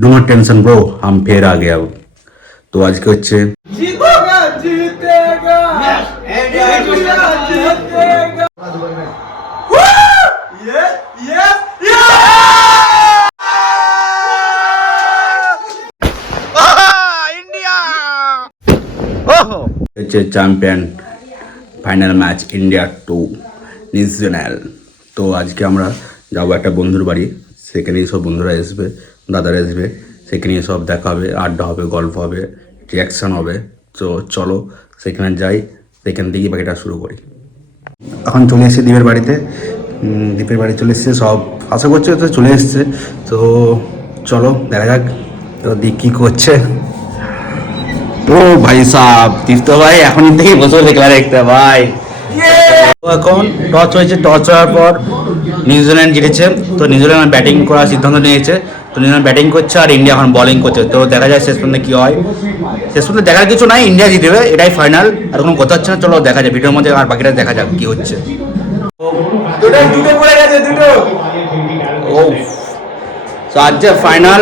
Do not tension bro, हम फिर आ गया। तो आज के হচ্ছে जीतेगा जीतेगा इंडिया जीतेगा হচ্ছে champion final match India 2 New Zealand. তো আজকে আমরা যাবো একটা বন্ধুর বাড়ি, সেখানেই সব বন্ধুরা আসবে, দাদারা আসবে, সেখানেই সব দেখা হবে, আড্ডা হবে, গল্প হবে, রিয়াকশান হবে। তো চলো সেখানে যাই, সেখান থেকেই বাকিটা শুরু করি। এখন চলে এসেছে দ্বীপের বাড়িতে, দ্বীপের বাড়ি চলে এসছে, সব আশা করছে তো চলে এসছে। তো চলো দেখা যাক তো দীপ কী করছে। ও ভাই সাহেব, দীপ্ত ভাই এখন থেকেই বসে খেলা দেখতে ভাই। এখন টস হয়েছে, টস হওয়ার পর নিউজিল্যান্ড জিতেছে। তো নিউজিল্যান্ড ব্যাটিং করার সিদ্ধান্ত নিয়েছে। তো নিউজিল্যান্ড ব্যাটিং করছে আর ইন্ডিয়া এখন বোলিং করছে। তো দেখা যায় শেষ পর্যন্ত কী হয়। শেষ পর্যন্ত দেখার কিছু নাই, ইন্ডিয়া জিতবে, এটাই ফাইনাল, আর কোনো কথা হচ্ছে না। চলো দেখা যায় ভিডিওর মধ্যে, আর বাকিটা দেখা যাক কী হচ্ছে। ও আজ যে ফাইনাল,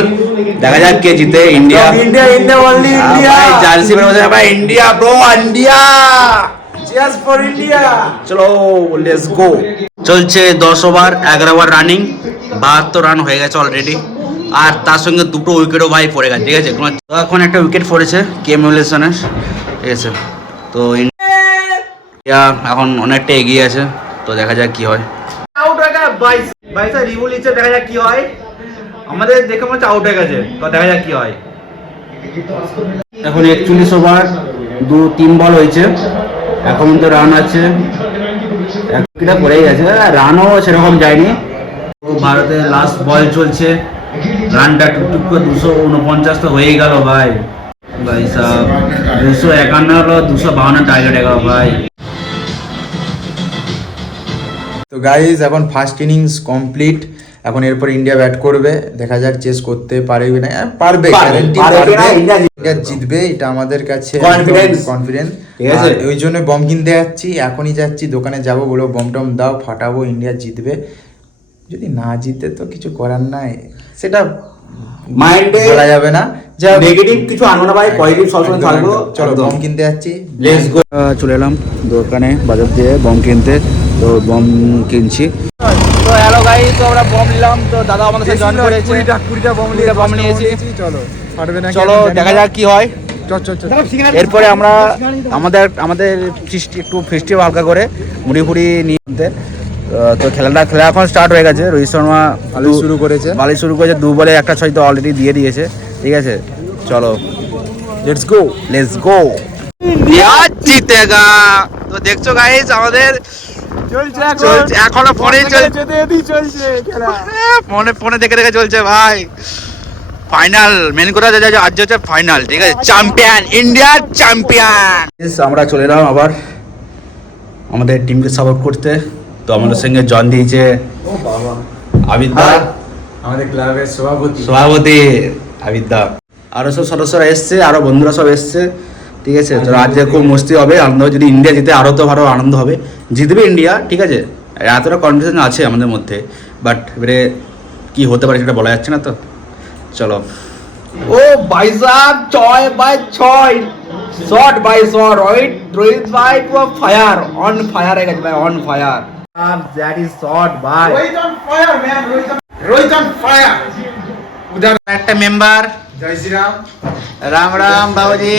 দেখা যাক কে জিতে। India India India only India jersey পরে ভাই, India bro, India. Just for India চলো লেটস গো। চলছে 10 ওভার 11 ওভার রানিং, 72 রান হয়ে গেছে অলরেডি, আর তার সঙ্গে দুটো উইকেটও ভাই পড়ে গেছে। ঠিক আছে, এখন একটা উইকেট পড়েছে কেম উইলসনের, ঠিক আছে। তো ইন্ডিয়া এখন অনেকটা এগিয়ে আছে, তো দেখা যাক কি হয়। আউট হয়ে গেছে 22 রিভু লিচে, দেখা যাক কি হয়। আমাদের দেখে মনে হচ্ছে আউট হয়ে গেছে, তো দেখা যাক কি হয়। এখন 41 ওভার 3 বল হয়েছে, এখন তো রান আছে একটা পড়েই গেছে, রানও সেরকম যায়নি। তো ভারতের লাস্ট বল চলছে, রানটা টুকটুক করে 249 তো হয়েই গেল ভাই। ভাই সাহেব 251 হলো, 252 টার্গেট হয়ে গেল ভাই। তো গাইজ এখন ফার্স্ট ইনিংস কমপ্লিট, এখন এরপর ইন্ডিয়া ব্যাট করবে, দেখা যাক চেস করতে পারবে না, পারবে, guarantee পারবে, ইন্ডিয়া জিতবে, এটা আমাদের কাছে কনফিডেন্স। ঠিক আছে, ওই জন্য বম কিনতে যাচ্ছি, এখনই যাচ্ছি দোকানে, যাবো, বলো বম টম দাও, ফাটাবো, ইন্ডিয়া জিতবে। যদি না জিতে তো কিছু করার নাই, সেটা মাইন্ডে বলা যাবে না, যা নেগেটিভ কিছু আনবো না ভাই, পজিটিভ সবসময় থাকবো। চলো বম কিনতে যাচ্ছি, লেটস গো। চলে এলাম দোকানে, বাজার দিয়ে বম কিনতে, তো বম কিনছি। তো হ্যালো গাইস, তো আমরা বম নিলাম, তো দাদা আমাদের সাথে জয়েন করেছে। 20টা বম নিয়েছি। চলো ফাটবে না, চলো দেখা যাক কি হয়। চল। এরপরে আমরা আমাদের একটু ফেস্টিভ্যাল হালকা করে মুড়ি ফুড়ি নিয়ে তো খেলা এখন স্টার্ট হয়ে গেছে। রোহিত শর্মা ভালো শুরু করেছে, 2 বলে একটা 6 তো অলরেডি দিয়ে দিয়েছে। ঠিক আছে, চলো লেটস গো। ইন্ডিয়া জিতেগা। তো দেখছো গাইস, আমাদের চলছে এখনো ফোনে চলছে ফোনে দেখে চলছে ভাই। ফাইনাল মেন কথা আজ হচ্ছে ফাইনাল, ঠিক আছে, চ্যাম্পিয়ন ইন্ডিয়া, চ্যাম্পিয়ন। আমরা চলে এলাম আবার আমাদের টিমকে সাপোর্ট করতে। তো আমাদের সঙ্গে জন দিয়েছে আবিদা, আমাদের ক্লাবের সভাপতি আবিদা, আরো সব সদস্যরা এসছে, আরো বন্ধুরা সব এসছে। ঠিক আছে, তো আজকে খুব মস্তি হবে, আনন্দ হবে। যদি ইন্ডিয়া জিতে আরো তো ভালো আনন্দ হবে, জিতবে ইন্ডিয়া, ঠিক আছে, এতটা কনফিডেন্স আছে আমাদের মধ্যে, বাট এবারে কি হতে পারে সেটা বলা যাচ্ছে না। তো চলো। ও ভাই সাহেব 6 by 6 shot by shot, Rohit ভাই পুরো ফায়ার, অন ফায়ার হয়ে গেছে ভাই, on fire. That is shot ভাই, রোহিত অন ফায়ার। উদার একটা মেম্বার, জয় শ্রীরাম, রাম রাম বাবুজি,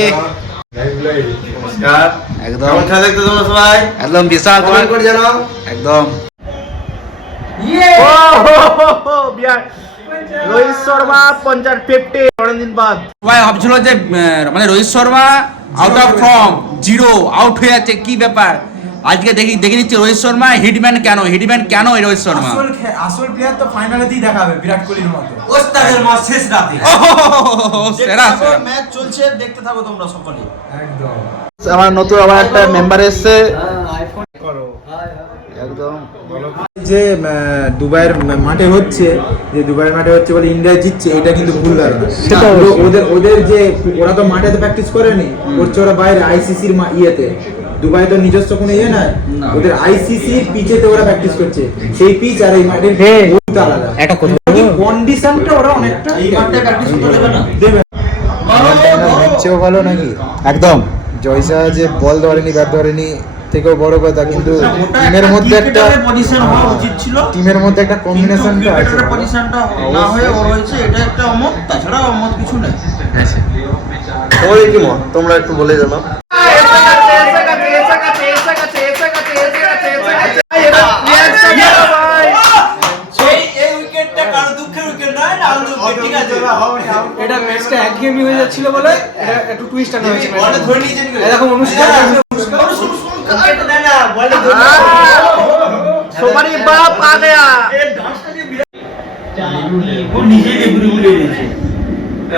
নমস্কার। একদম খেলা দেখতে তোমরা সবাই একদম বিশাল করে জানাও। একদম। ও বিয়ার রোহিত শর্মা 50 অনেকদিন বাদ। সবাই ভাবছিল যে মানে Rohit Sharma out of form, 0 out হয়ে যাচ্ছে, কি ব্যাপার। আজকে দেখে নিচ্ছি রোহিত শর্মা হিটম্যান কেন এই রোহিত শর্মা আসল প্লেয়ার তো ফাইনালেতেই দেখাবে, বিরাট কোহলির মতো। ওস্তাদের মাস শেষ রাতে সেরা ম্যাচ চলছে, দেখতে থাকো তোমরা সকলে। একদম আমার নতুন আবার একটা মেম্বার এসছে, একদম যে দুবাইয়ের মাঠে হচ্ছে, বলে ইন্ডিয়া জিতছে, এটা কিন্তু ভুল ধারণা। ওদের যে ওরা তো মাঠে তো প্র্যাকটিস করেনি, করছে ওরা বাইরে আইসিসির ইয়েতে। দুবাই তো নিজস্ব কোনো ইয়ে নাই, ওদের আইসিসির পিচেতে ওরা প্র্যাকটিস করছে, সেই পিচ আর এই মাঠের কিন্তু আলাদা একটা কথা কন্ডিশনটা ওরা অনেকটা দেবে ম্যাচেও ভালো নাকি একদম জয়সা যে বল ধরেনি ব্যাট ধরেনি থেকেও বড় কথা কিন্তু টিমের মধ্যে একটা পজিশন হওয়া উচিত ছিল টিমের মধ্যে একটা কম্বিনেশনটা আছে পজিশনটা না হয়ে ওর হয়েছে এটা একটা অমত তাছাড়া অমত কিছু নেই তোমাদের কি মত তোমরা একটু বলে জানাও এটা ম্যাচটা একঘেয়েমি হয়ে যাচ্ছিল বলে এটা একটু টুইস্ট আনা হয়েছে এরকম অনুষ্ঠান সোমারি বাপ আ গয়া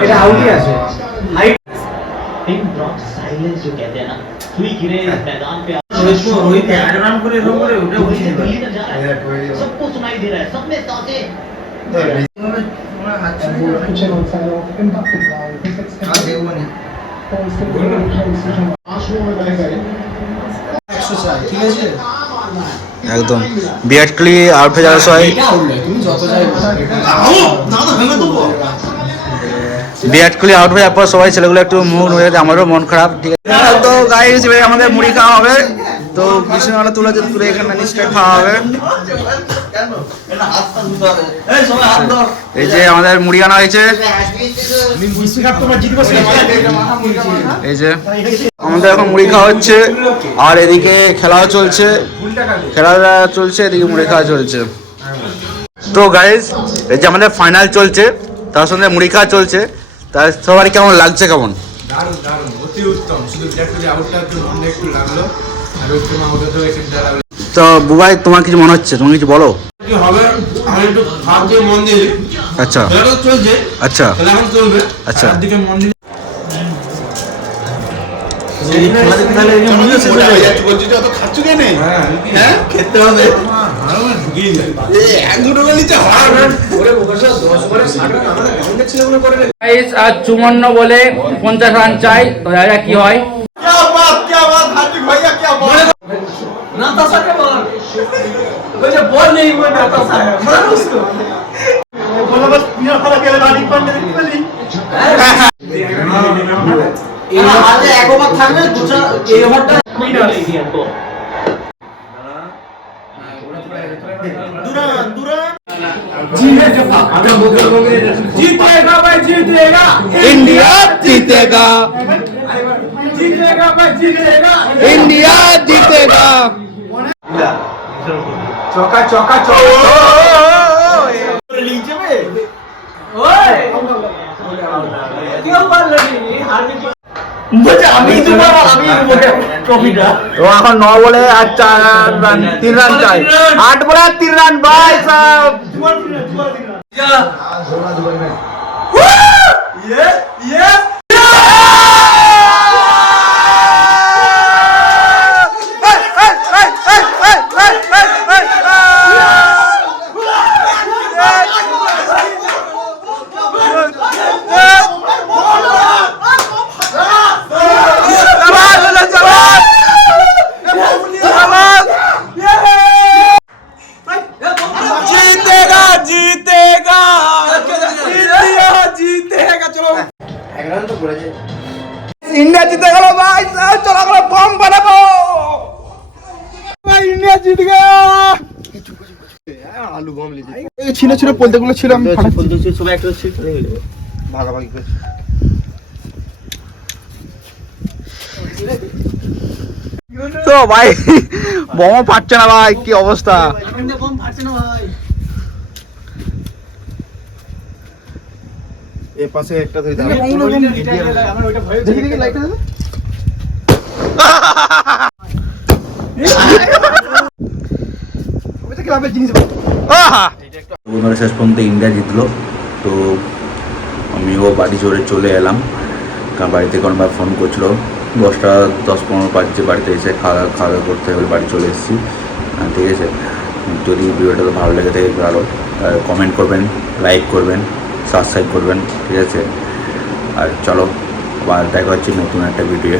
এটা আউটই আছে पिन ड्रॉप साइलेंस जो कहते हैं ना सुई गिरे मैदान पे रोहित 8 रन করে এরকম করে ওটা উঠে दिल्ली तक जा रहा है सबको सुनाई दे रहा है सब में ताते একদম বিরাট কোহলি আউট হয়ে যাওয়ার সময় বিরাট কোহলি আউট হয়ে যাওয়ার পর সবাই ছেলেগুলো একটু মুড হয়ে গেছে, আমারও মন খারাপ। ঠিক আছে, তো গাইস এবারে আমাদের মুড়ি খাওয়া হবে। তো বিষ্ণুমালা তুলে এখানে নিশ্চয়ই খাওয়া হবে। এই যে আমাদের মুড়ি আনা হয়েছে, এই যে আমাদের এখন মুড়ি খাওয়া হচ্ছে, আর এদিকে খেলাও চলছে, খেলাধুলা চলছে, এদিকে মুড়ি খাওয়া চলছে। তো গাইস এই যে আমাদের ফাইনাল চলছে, তার সঙ্গে মুড়ি খাওয়া চলছে। তার সবার কেমন লাগছে? কেমন? দারুণ দারুণ, অতি উত্তম। শুধু বিরাট কোহলি আউটটা একটু মনে একটু লাগলো, আর রোহিত শর্মা আমাদের তো একটু লাগলো। তো বুবাই, তোমার কিছু মনে হচ্ছে? তুমি কিছু বলো। কি হবে আমি একটু ভাবতে মন দিয়ে আচ্ছা খেলা তো চলছে, আচ্ছা খেলা এখন চলবে, আচ্ছা। আর দিকে মন দিয়ে গাইস আজ চুমন্ন বলে 50 রান চাই, তো দেখা কি হয়। একবার থাকবে দুটো এই ওভারটা हमको जीतेगा भाई जीतेगा इंडिया जीतेगा, जीतेगा भाई जीतेगा इंडिया जीतेगा। চকা চকা চকা তো এখন 9 বলে আর 4 রান, 3 রান চাই। 8 বলে আর 3 রান ভাই সাহেব। जीतेगा जीतेगा इंडिया जीतेगा। चलो इंडिया जीते गেল ভাই সাহেব, চলো আমরা বম বানাবো। ভাই ইন্ডিয়া জিত গয়া। আলু বম লিখে এই ছিল ছিল পলতেগুলো ছিল আমি সবাই একটা ছিল ভাগাভাগি করে তো ভাই বম ফাটছে না ভাই, কি অবস্থা? এ পাশে একটা ধরে দাও দেখি দেখি লাইটটা দাও। ওটা কি ভাবে জিনিস বন্ধুরা শেষ পর্যন্ত ইন্ডিয়া জিতলো। তো আমিও বাড়ি চলে এলাম, কারণ বাড়ি থেকে অনেকবার ফোন করছিল। 10টা 10-15 বাজছে, বাড়িতে এসে খাওয়া দাওয়া করতে হবে, বাড়ি চলে এসেছি। ঠিক আছে, যদি ভিডিওটা তো ভালো লেগে থাকে ভালো কমেন্ট করবেন, লাইক করবেন, সাবস্ক্রাইব করবেন। ঠিক আছে, আর চলো আবার দেখা হচ্ছে নতুন একটা ভিডিও।